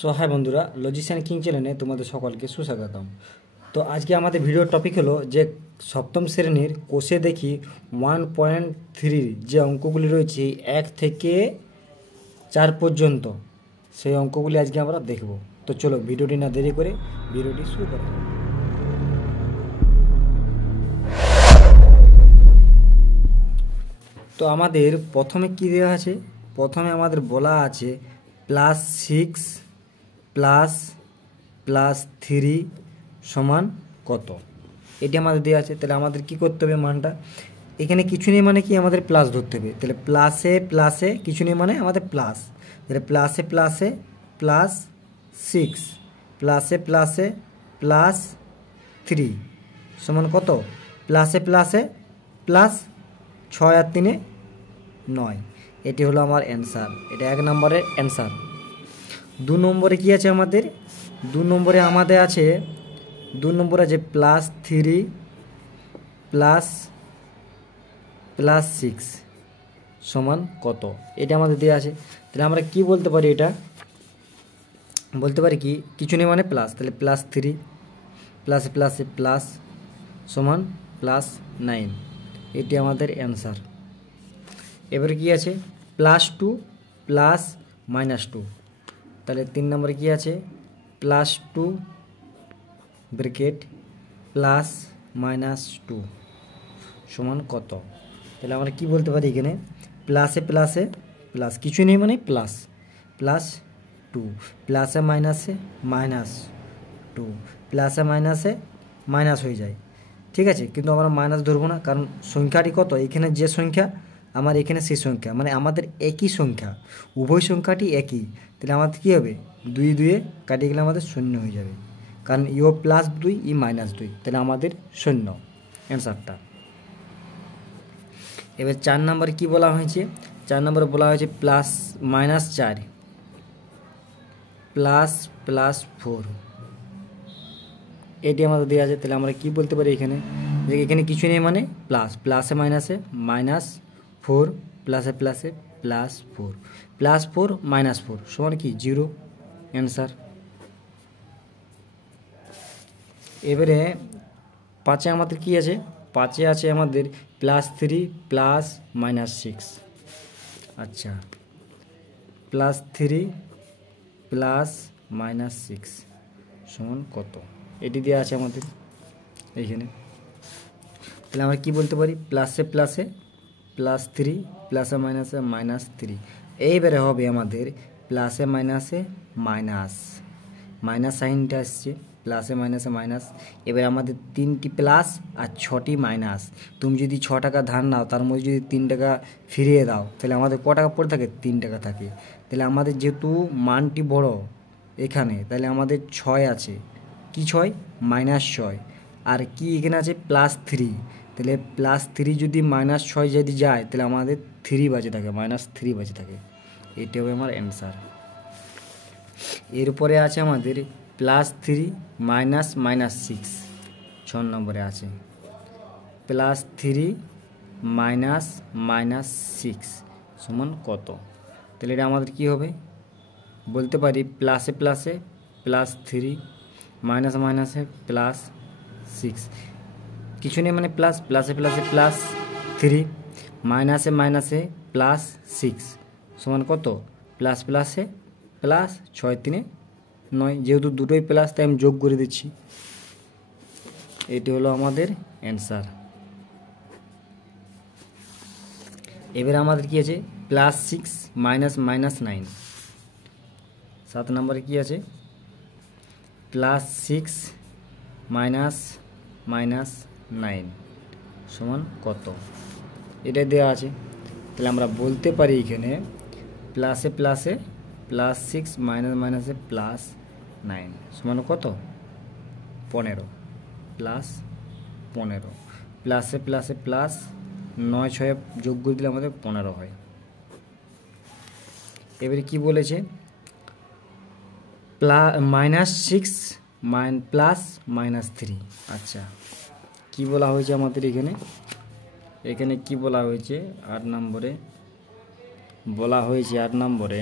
So high বন্ধুরা, লজিশিয়ান king চ্যানেলে তোমাদের সকলকে সুস্বাগতম। তো আজকে আমাদের ভিডিওর টপিক হলো যে সপ্তম শ্রেণীর কোষে দেখি 1.3 যে অঙ্কগুলি রয়েছে 1 থেকে 4 পর্যন্ত, সেই অঙ্কগুলি আজকে আমরা দেখব। তো চলো ভিডিওটি না দেরি করে ভিডিওটি শুরু করা যাক। তো আমাদের প্রথমে কি দেওয়া আছে? প্রথমে আমাদের বলা আছে +6 +3 সমান কত, এটি আমাদের দেওয়া আছে। তাহলে আমাদের কি করতে হবে? মানটা এখানে কিছু নেই মানে কি আমাদের প্লাস ধরতে হবে। তাহলে প্লাসে প্লাসে কিছু নেই মানে আমাদের প্লাস। তাহলে প্লাসে প্লাসে +6 প্লাসে প্লাসে +3 সমান কত? প্লাসে প্লাসে প্লাস 6 আর 3 9। এটি হলো আমার অ্যান্সার। এটা 1 নম্বরের অ্যান্সার। 2 নম্বরে কি আছে আমাদের? 2 নম্বরে আমাদের আছে +3 +6 সমান কত, এটা আমাদের দেওয়া আছে। তাহলে আমরা কি বলতে পারি? এটা বলতে পারি কি কিছু নেই মানে প্লাস। তাহলে +3 প্লাসে প্লাসে প্লাস সমান +9, এটি আমাদের অ্যান্সার। এবারে কি আছে? +2 +-2। তাহলে 3 নম্বরে কি আছে? +2 ব্র্যাকেট +-2 সমান কত? তাহলে আমরা কি বলতে পারি? এখানে প্লাসে প্লাসে প্লাস কিছু নেই মানে প্লাস +2 প্লাসে মাইনাসে -2 প্লাসে মাইনাসে মাইনাস হয়ে যায়, ঠিক আছে। কিন্তু আমরা মাইনাস ধরবো না, কারণ সংখ্যাটি কত? এখানে যে সংখ্যা আমার এখানে সেই সংখ্যা, মানে আমাদের একই সংখ্যা, উভয় সংখ্যাটি একই। তাহলে আমাদের কী হবে? 2 2 কাটিয়ে গেলে আমাদের 0 হয়ে যাবে, কারণ ইও +2 ই -2, তাহলে আমাদের 0 অ্যান্সারটা। এবার 4 নম্বরে কী বলা হয়েছে? 4 নম্বরে বলা হয়েছে +-4 ++4, এটি আমাদের দেওয়া আছে। তাহলে আমরা কি বলতে পারি এখানে? যে এখানে কিছু নেই মানে প্লাস, প্লাসে মাইনাসে -4 প্লাসে প্লাসে +4 +4 -4 সমান কি 0, অ্যান্সার। এবারে 5-এ আমাদের কি আছে? 5-এ আছে আমাদের +3 +-6। আচ্ছা, +3 +-6 সমান কত, এটি দেওয়া আছে আমাদের এইখানে। তাহলে আমরা কি বলতে পারি? প্লাসে প্লাসে +3 প্লাসে মাইনাসে -3। এইবারে হবে আমাদের প্লাসে মাইনাসে মাইনাস, মাইনাস সাইনটা আসছে, প্লাসে মাইনাসে মাইনাস। এবার আমাদের 3টি প্লাস আর 6টি মাইনাস। তুমি যদি 6 টাকা ধার নাও, তার মধ্যে যদি 3 টাকা ফিরিয়ে দাও, তাহলে আমাদের ক টাকা পড়ে থাকে? 3 টাকা থাকে। তাহলে আমাদের যেহেতু মানটি বড় এখানে, তাহলে আমাদের 6 আছে। কি 6? -6। আর কি এখানে আছে? +3। তাহলে +3 যদি -6 যদি যায়, তাহলে আমাদের 3 বাজে থাকে, -3 বাজে থাকে। এটি হবে আমার অ্যান্সার। এরপরে আছে আমাদের +3 -6 6 নম্বরে আছে +3 -6 সমান কত? তাহলে এটা আমাদের কি হবে? বলতে পারি প্লাসে প্লাসে +3 মাইনাসে মাইনাসে +6 কিছু নেই মানে প্লাস, প্লাসে প্লাসে +3 মাইনাসে মাইনাসে +6 সমান কত? প্লাস প্লাসে প্লাস 6 3 9, যেহেতু দুটোই প্লাস তাই আমি যোগ করে দিচ্ছি। এটি হলো আমাদের অ্যান্সার। এবারে আমাদের কি আছে? +6 -9। 7 নম্বরে কি আছে? +6 -9 সমান কত, এটা দেওয়া আছে। তাহলে আমরা বলতে পারি এখানে প্লাসে প্লাসে +6 মাইনাসে +9 সমান কত? 15 +15 প্লাসে প্লাসে প্লাস 9 6 যোগ করে দিলে আমাদের 15 হয়। এবারে কি বলেছে? -6 +-3। আচ্ছা, কি বলা হয়েছে আমাদের এখানে? এখানে কি বলা হয়েছে? 8 নম্বরে বলা হয়েছে 8 নম্বরে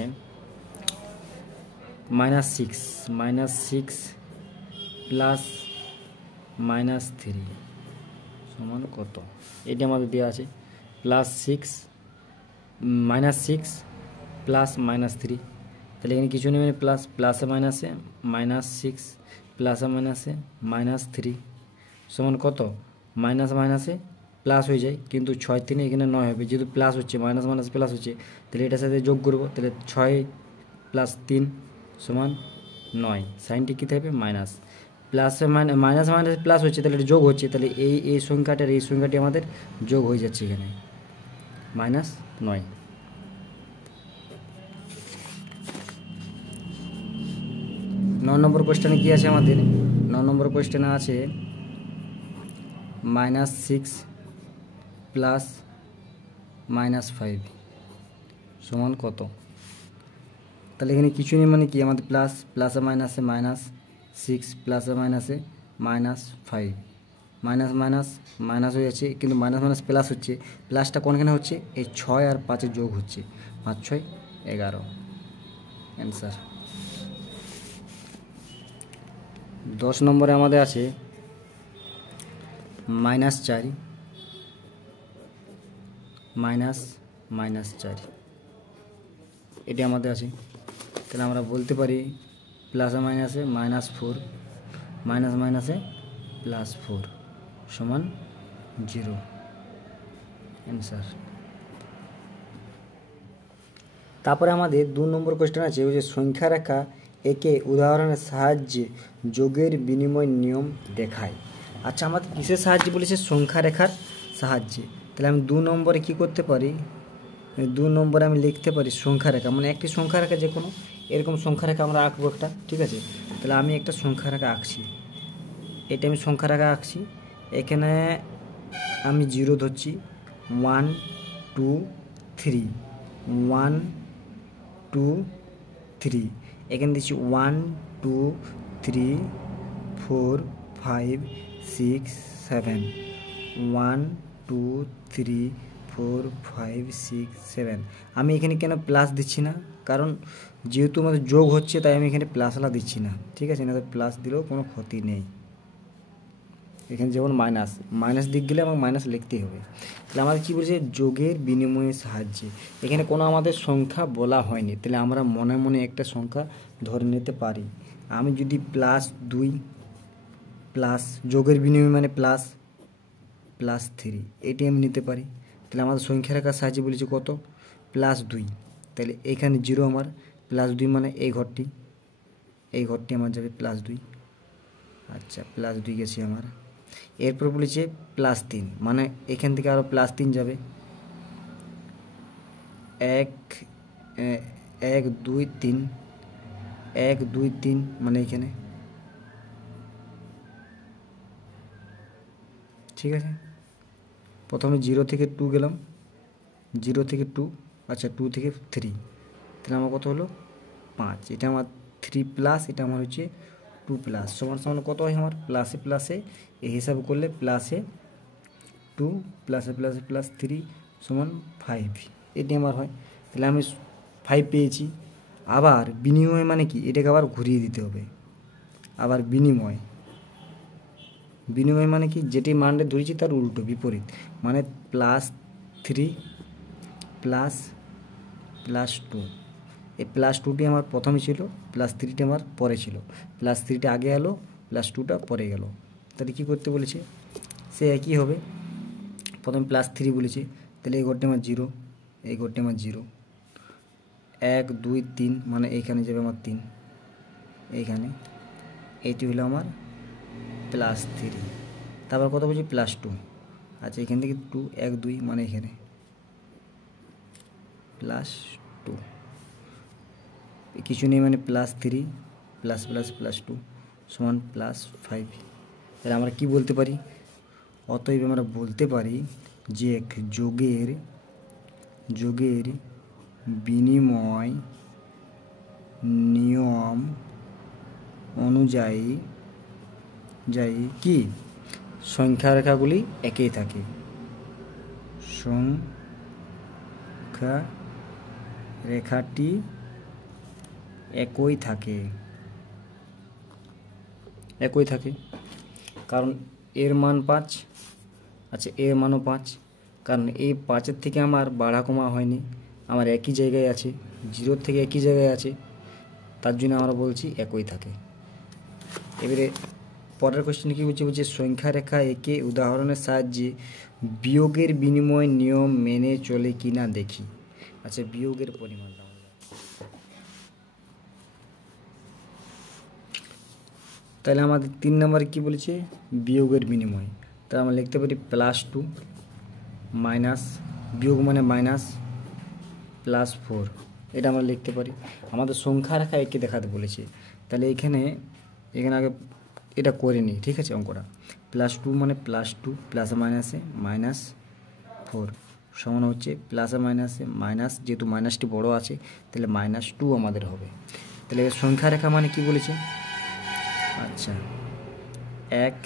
-6 প্লাস -3 সমান কত? এটা আমাদের দেওয়া আছে -6 প্লাস -3, তাহলে এখানে কিছু নেই, মানে প্লাসে মাইনাসে -6 প্লাসে মাইনাসে -3 সমান কত? মাইনাস মাইনাসে প্লাস হয়ে যায়, কিন্তু 6 3 এখানে 9 হবে, যেহেতু প্লাস হচ্ছে, মাইনাস মাইনাস প্লাস হচ্ছে, তাহলে এটার সাথে যোগ করব, তাহলে 6 + 3 সমান 9, সাইনটি কী থাকবে? মাইনাস, প্লাসে মাইনাস মাইনাস প্লাস হচ্ছে, তাহলে এটা যোগ হচ্ছে, তাহলে এই সংখ্যাটার এই সংখ্যাটি আমাদের যোগ হয়ে যাচ্ছে এখানে, -9। 9 নম্বর কোশ্চেনে কী আছে আমাদের? 9 নম্বর কোশ্চেনে আছে -6 প্লাস -5 সমান কত? তাহলে এখানে কিছু নেই, মানে কি আমাদের প্লাসে মাইনাসে -6 প্লাসে মাইনাসে -5, মাইনাস মাইনাস মাইনাস হয়ে যাচ্ছে, কিন্তু মাইনাস মাইনাস প্লাস হচ্ছে, প্লাসটা কোনখানে হচ্ছে? এই 6 আর 5 যোগ হচ্ছে, 5 6 11 অ্যান্সার। 10 নম্বরে আমাদের আছে -4 -4, এটি আমাদের আছে, তাহলে আমরা বলতে পারি প্লাসে মাইনাসে -4 মাইনাস মাইনাসে +4 সমান 0 অ্যান্সার। তারপরে আমাদের 2 নম্বর কোশ্চেন আছে, ওই যে সংখ্যা রেখা একে উদাহরণের সাহায্যে যোগের বিনিময় নিয়ম দেখায়। আচ্ছা, আমাদের কিসের সাহায্যে বলেছে? সংখ্যা রেখার সাহায্যে। তাহলে আমি 2 নম্বরে কি করতে পারি? 2 নম্বরে আমি লিখতে পারি সংখ্যা রেখা, মানে একটি সংখ্যা রেখা, যে কোনো এরকম সংখ্যা রেখা আমরা আঁকবো একটা, ঠিক আছে? তাহলে আমি একটা সংখ্যা রেখা আঁকছি, এটা আমি সংখ্যা রেখা আঁকছি, এখানে আমি 0 ধরছি, 1 2 3 1 2 3, এখানে দিচ্ছি 1 2 3 4 5 6 7 1 2 3 4 5 6 7। আমি এখানে কেন প্লাস দিচ্ছি না? কারণ যেহেতু আমাদের যোগ হচ্ছে, তাই আমি এখানে প্লাসলা দিচ্ছি না, ঠিক আছে? না তো প্লাস দিলেও কোনো ক্ষতি নেই, এখানে যেমন মাইনাস দিক গেলে আমাকে মাইনাস লিখতেই হবে। তাহলে আমাদের কী বলছে? যোগের বিনিময়ের সাহায্যে। এখানে কোনো আমাদের সংখ্যা বলা হয়নি, তাহলে আমরা মনে মনে একটা সংখ্যা ধরে নিতে পারি। আমি যদি +2 প্লাস যোগের বিনিময় মানে +3, এটি আমি নিতে পারি। তাহলে আমাদের সংখ্যা রেখার সাহায্যে বলেছে কত? +2, তাহলে এখানে 0 আমার, +2 মানে এই ঘরটি আমার যাবে +2, আচ্ছা +2 গেছে আমার। এরপর বলেছে +3, মানে এখান থেকে আরও +3 যাবে, 1 2 3 1 2 3, মানে এখানে, ঠিক আছে? প্রথমে 0 থেকে 2 গেলাম, 0 থেকে 2, আচ্ছা 2 থেকে 3, তাহলে আমার কত হলো? 5, এটা আমার 3 প্লাস, এটা আমার হচ্ছে 2 প্লাস, সমান সমান কত হয় আমার? প্লাসে প্লাসে এই হিসাব করলে +2 প্লাসে প্লাসে +3 সমান 5, এটি আমার হয়। তাহলে আমি 5 পেয়েছি। আবার বিনিময় মানে কি? এটাকে আবার ঘুরিয়ে দিতে হবে, আবার বিনিময় মানে কি? যেটি মানটা ধরেছি তার উল্টো বিপরীত, মানে +3 প্লাস +2, এই +2টি আমার প্রথমে ছিল, +3টি আমার পরে ছিল, +3টা আগে এলো, +2টা পরে গেল। তাহলে কী করতে বলেছে? সে একই হবে, প্রথমে +3 বলেছে, তাহলে এই ঘরটি আমার 0, এই ঘরটি আমার 0, 1 2 3, মানে এইখানে যাবে আমার 3, এইখানে, এইটি হলো আমার +3, তারপর কত বলছি? +2, আচ্ছা এখান থেকে 2 1 2, মানে এখানে +2, কিছু নেই, মানে +3 প্লাস প্লাস +2 সমান +5। তাহলে আমরা কি বলতে পারি? অতএব আমরা বলতে পারি যে যোগের বিনিময় নিয়ম অনুযায়ী কি সংখ্যা রেখাগুলি একই থাকে, সংখ্যা রেখাটি একই থাকে, একই থাকে, কারণ এর মান 5, আচ্ছা এর মানও 5, কারণ এই 5-এর থেকে আমার বাড়া কমা হয়নি, আমার একই জায়গায় আছে, 0 থেকে একই জায়গায় আছে, তার জন্য আমরা বলছি একই থাকে। এবারে পরের কোশ্চেন কি বলছে, সংখ্যা রেখা একে উদাহরণের সাহায্যে বিয়োগের বিনিময় নিয়ম মেনে চলে কিনা দেখি। আচ্ছা বিয়োগের পরিমাণটা তাহলে আমাদের 3 নম্বরে কি বলেছে, বিয়োগের বিনিময়। তাহলে আমরা লিখতে পারি +2 মাইনাস, বিয়োগ মানে মাইনাস, +4, এটা আমরা লিখতে পারি। আমাদের সংখ্যা রেখা একে দেখাতে বলেছে, তাহলে এখানে আগে এটা করে নিই, ঠিক আছে। অঙ্কটা +2 মানে +2 প্লাসে মাইনাসে -4 সমান হচ্ছে প্লাসে মাইনাসে মাইনাস, যেহেতু মাইনাসটি বড় আছে তাহলে -2 আমাদের হবে। তাহলে সংখ্যা রেখা মানে কি বলেছে, আচ্ছা 1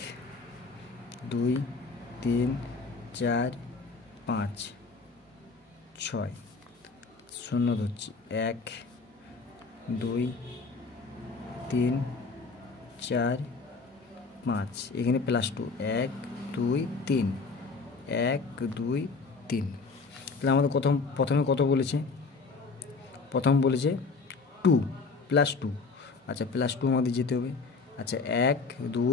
2 3 4 5 6 শূন্য ধরছি, 1 2 3 4 5, এখানে +2 1 2 3 1 2 3। তাহলে আমাদের প্রথমে কত বলেছে, প্রথম বলেছে 2 +2, আচ্ছা +2 আমাদের যেতে হবে। আচ্ছা 1 2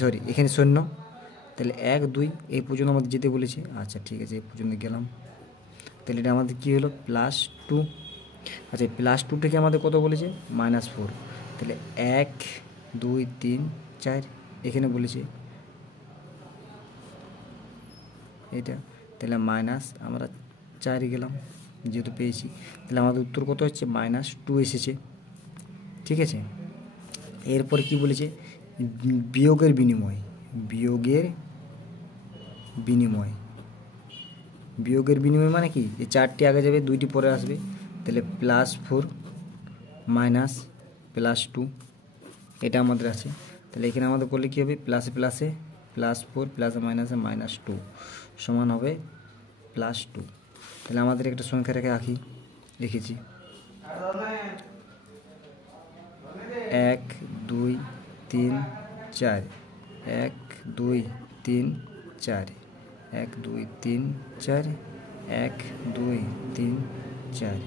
সরি এখানে 0, তাহলে 1 2 এই পর্যন্ত আমাদের যেতে বলেছে, আচ্ছা ঠিক আছে এই পর্যন্ত গেলাম। তাহলে এটা আমাদের কী হলো +2, আচ্ছা +2 থেকে আমাদের কত বলেছে -4, তাহলে 1 2 3 4 এখানে বলেছে এটা, তাহলে মাইনাস আমরা 4 গেলাম যেহেতু পেয়েছি, তাহলে আমাদের উত্তর কত হচ্ছে -2 এসেছে, ঠিক আছে। এরপর কি বলেছে, বিয়োগের বিনিময়, বিয়োগের বিনিময়, বিয়োগের বিনিময় মানে কি, এই 4টি আগে যাবে 2টি পরে আসবে, তাহলে +4 মাইনাস +2 এটা আমাদের আছে। তাহলে এখানে আমাদের করলে কী হবে, প্লাসে প্লাসে +4 প্লাসে মাইনাসে -2 সমান হবে +2। তাহলে আমাদের একটা সংখ্যা রেখে লিখেছি 1 2 3 4 1 2 3 4 1 2 3 4 1 2 3 4।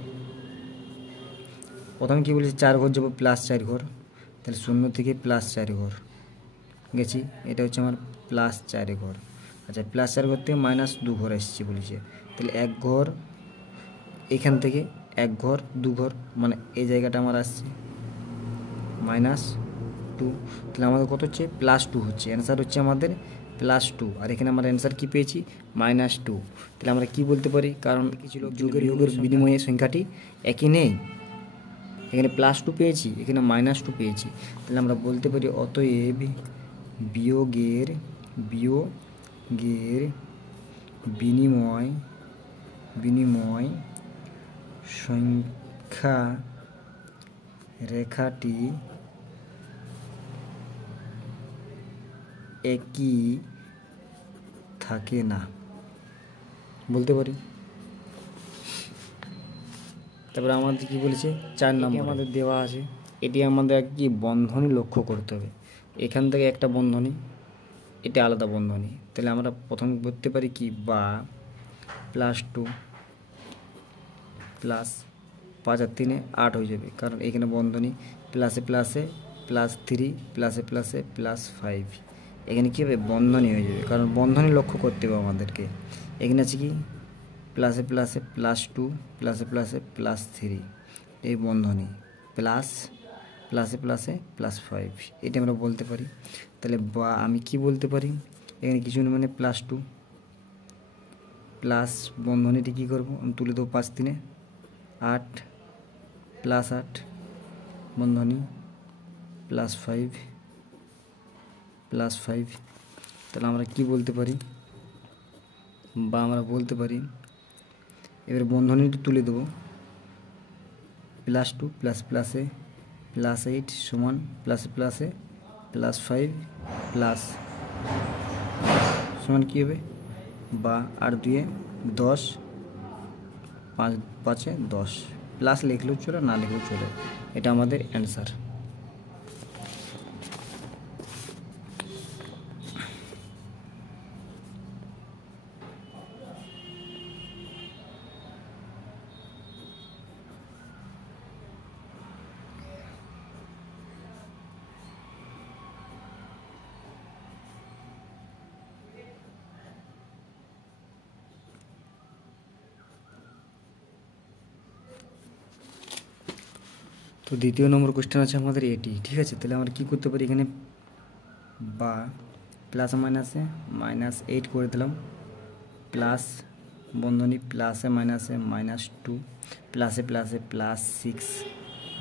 প্রথমে কী বলেছি 4 ঘর যাবো +4 ঘর, তাহলে 0 থেকে +4 ঘর গেছি, এটা হচ্ছে আমার +4 ঘর। আচ্ছা +4 ঘর থেকে -2 ঘর এসেছি বলেছে, তাহলে 1 ঘর এখান থেকে 1 ঘর 2 ঘর মানে এই জায়গাটা আমার আসছে -2, তাহলে আমাদের কত হচ্ছে +2 হচ্ছে, অ্যান্সার হচ্ছে আমাদের +2, আর এখানে আমরা অ্যান্সার কী পেয়েছি -2। তাহলে আমরা কি বলতে পারি, কারণ কিছু লোক যোগের বিয়োগের বিনিময়ে সংখ্যাটি একই নেই, এখানে +2 পেয়েছি এখানে -2 পেয়েছি, তাহলে আমরা বলতে পারি অতএব বিয়োগের বিনিময় সংখ্যা রেখাটি একই থাকে না, বলতে পারি। তারপরে আমাদের কি বলেছে 4 নম্বর আমাদের দেওয়া আছে, এটি আমাদের কি বন্ধনী লক্ষ্য করতে হবে, এখান থেকে একটা বন্ধনী, এটা আলাদা বন্ধনী, তাহলে আমরা প্রথমে বলতে পারি কি, বা +2 প্লাস 5 আর 3 8 হয়ে যাবে, কারণ এখানে বন্ধনী প্লাসে প্লাসে +3 প্লাসে প্লাসে +5, এখানে কী হবে বন্ধনী হয়ে যাবে, কারণ বন্ধনী লক্ষ্য করতে হবে আমাদেরকে। এখানে আছে কি প্লাসে প্লাসে +2 প্লাসে প্লাসে +3, এই বন্ধনী প্লাসে প্লাসে +5, এটা আমরা বলতে পারি। তাহলে বা আমি কি বলতে পারি, এখানে কিছু না মানে +2 প্লাস বন্ধনীটি কী করবো আমি তুলে দেবো 5 3 8 +8 বন্ধনী +5 তাহলে আমরা কি বলতে পারি, বা আমরা বলতে পারি এবার বন্ধনীটি তুলে দেবো +2 প্লাস প্লাসে +8 সমান প্লাসে প্লাসে +5 প্লাস সমান কী হবে, বা 8 2 10 5 5 10, প্লাস লিখলেও চলে না লিখলেও চলে। এটা আমাদের অ্যান্সার। তো দ্বিতীয় নম্বর কোশ্চেন আছে আমাদের এটি, ঠিক আছে। তাহলে আমরা কী করতে পারি, এখানে বা প্লাস মাইনাসে -8 করে দিলাম, প্লাস বন্ধনী প্লাসে মাইনাসে -2, প্লাসে প্লাসে +6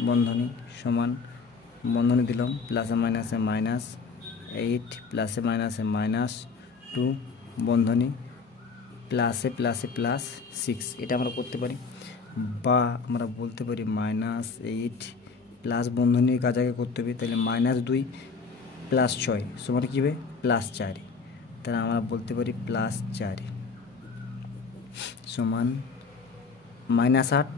বন্ধনী সমান বন্ধনী দিলাম প্লাসে মাইনাসে -8, প্লাসে মাইনাসে -2 বন্ধনী প্লাসে প্লাসে +6। এটা আমরা করতে পারি। বা আমরা বলতে পারি -8 প্লাস বন্ধনীর কাজ আগে করতে হবে, তাহলে -2 + 6 সমান কী হবে +4। তাহলে আমরা বলতে পারি +4 সমান -8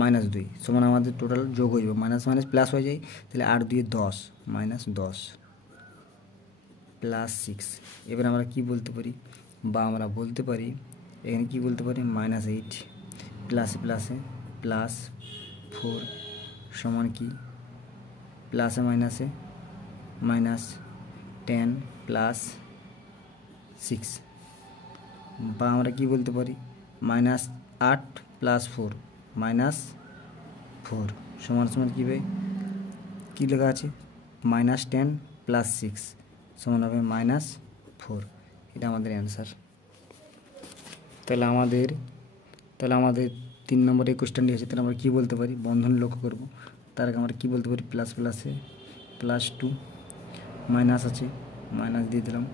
-2 সমান আমাদের টোটাল যোগ হয়ে যাবে, মাইনাস মাইনাস প্লাস হয়ে যায়, তাহলে 8 2 10 -10 +6। এবার আমরা কি বলতে পারি, বা আমরা বলতে পারি এখানে কি বলতে পারি -8 প্লাসে প্লাসে +4 সমান কি প্লাসে মাইনাসে -10 +6। বা আমরা কি বলতে পারি -8 + 4 -4 সমান সমান কী হবে, কী লেখা আছে -10 + 6 সমান হবে -4। এটা আমাদের অ্যান্সার। তাহলে আমাদের 3 নম্বরে কোশ্চেনটি আছে। তাহলে আমরা কী বলতে পারি, বন্ধনী লক্ষ্য করব, তার আগে আমরা কী বলতে পারি প্লাস প্লাসে +2 মাইনাস আছে মাইনাস দিয়ে দিলাম,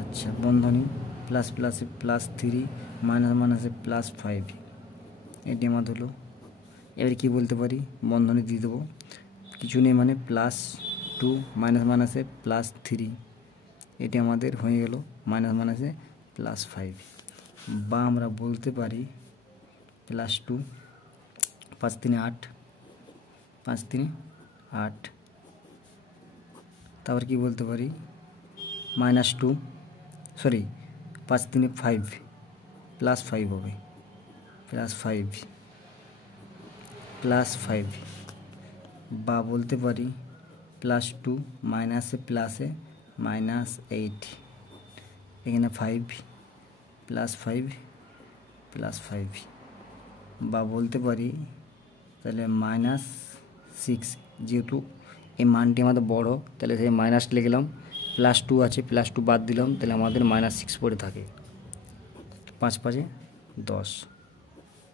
আচ্ছা বন্ধনী প্লাস প্লাসে +3 মাইনাস মাইনাসে +5, এটি আমাদের হলো। এবার কী বলতে পারি, বন্ধনী দিয়ে দেবো, কিছু নেই মানে +2 মাইনাস মাইনাসে +3, এটি আমাদের হয়ে গেল মাইনাস মাইনাসে +5। বা আমরা বলতে পারি +2 5 3 8 5 3 8, তারপর কি বলতে পারি -2 সরি 5 3 5 +5 হবে +5 বা বলতে পারি +2 মাইনাসে প্লাসে -8, এখানে 5 +5 বা বলতে পারি তাহলে -6, যেহেতু এই মানটি আমাদের বড় তাহলে সেই মাইনাস লিখলাম, +2 আছে +2 বাদ দিলাম, তাহলে আমাদের -6 পড়ে থাকে, 5 5 10।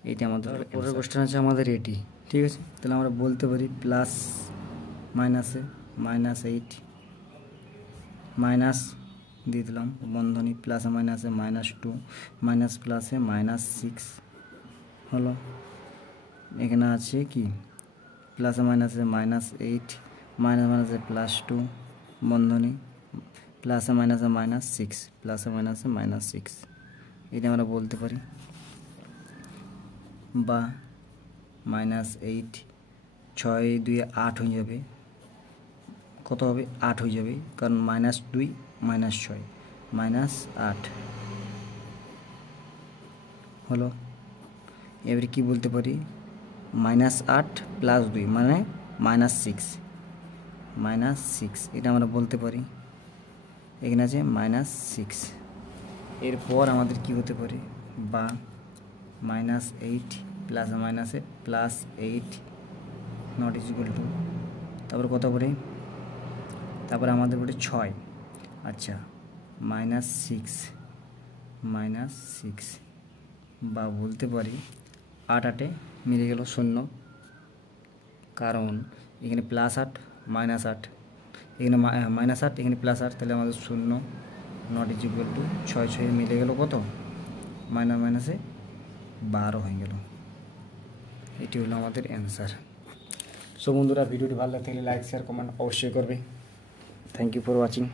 এইটা আমাদের পরের কোশ্চেন আছে আমাদের এটি, ঠিক আছে। তাহলে আমরা বলতে পারি প্লাস মাইনাসে -8 মাইনাস দিয়ে দিলাম বন্ধনী প্লাসে মাইনাসে -2 মাইনাস প্লাসে -6 হলো। এখানে আছে কি প্লাসে মাইনাসে -8 মাইনাস মাইনাসে +2 বন্ধনী প্লাসে মাইনাসে -6 প্লাসে মাইনাসে -6, এটা আমরা বলতে পারি। বা -8 6 2 8 হয়ে যাবে, কত হবে 8 হয়ে যাবে, কারণ -2 -6 -8 হলো। এবারে কি বলতে পারি -8 + 2 মানে -6, এটা আমরা বলতে পারি। এখানে আছে -6। এরপর আমাদের কি হতে পারে, বা -8 প্লাসে মাইনাসে +8 নট ইকুয়াল টু, তারপর কত পড়ে, তারপরে আমাদের পড়ে 6, আচ্ছা -6 বা বলতে পারি 8 8 মিলে গেল 0, কারণ এখানে +8 -8, এখানে -8 এখানে +8, তাহলে আমাদের 0 নট ইকুয়াল টু 6 6 মিলে গেল কত মাইনাসে 12 হয়ে গেল। এটি হলো আমাদের অ্যান্সার। সো বন্ধুরা, ভিডিওটি ভালো লাগলে লাইক শেয়ার কমেন্ট অবশ্যই করবে। Thank you for watching.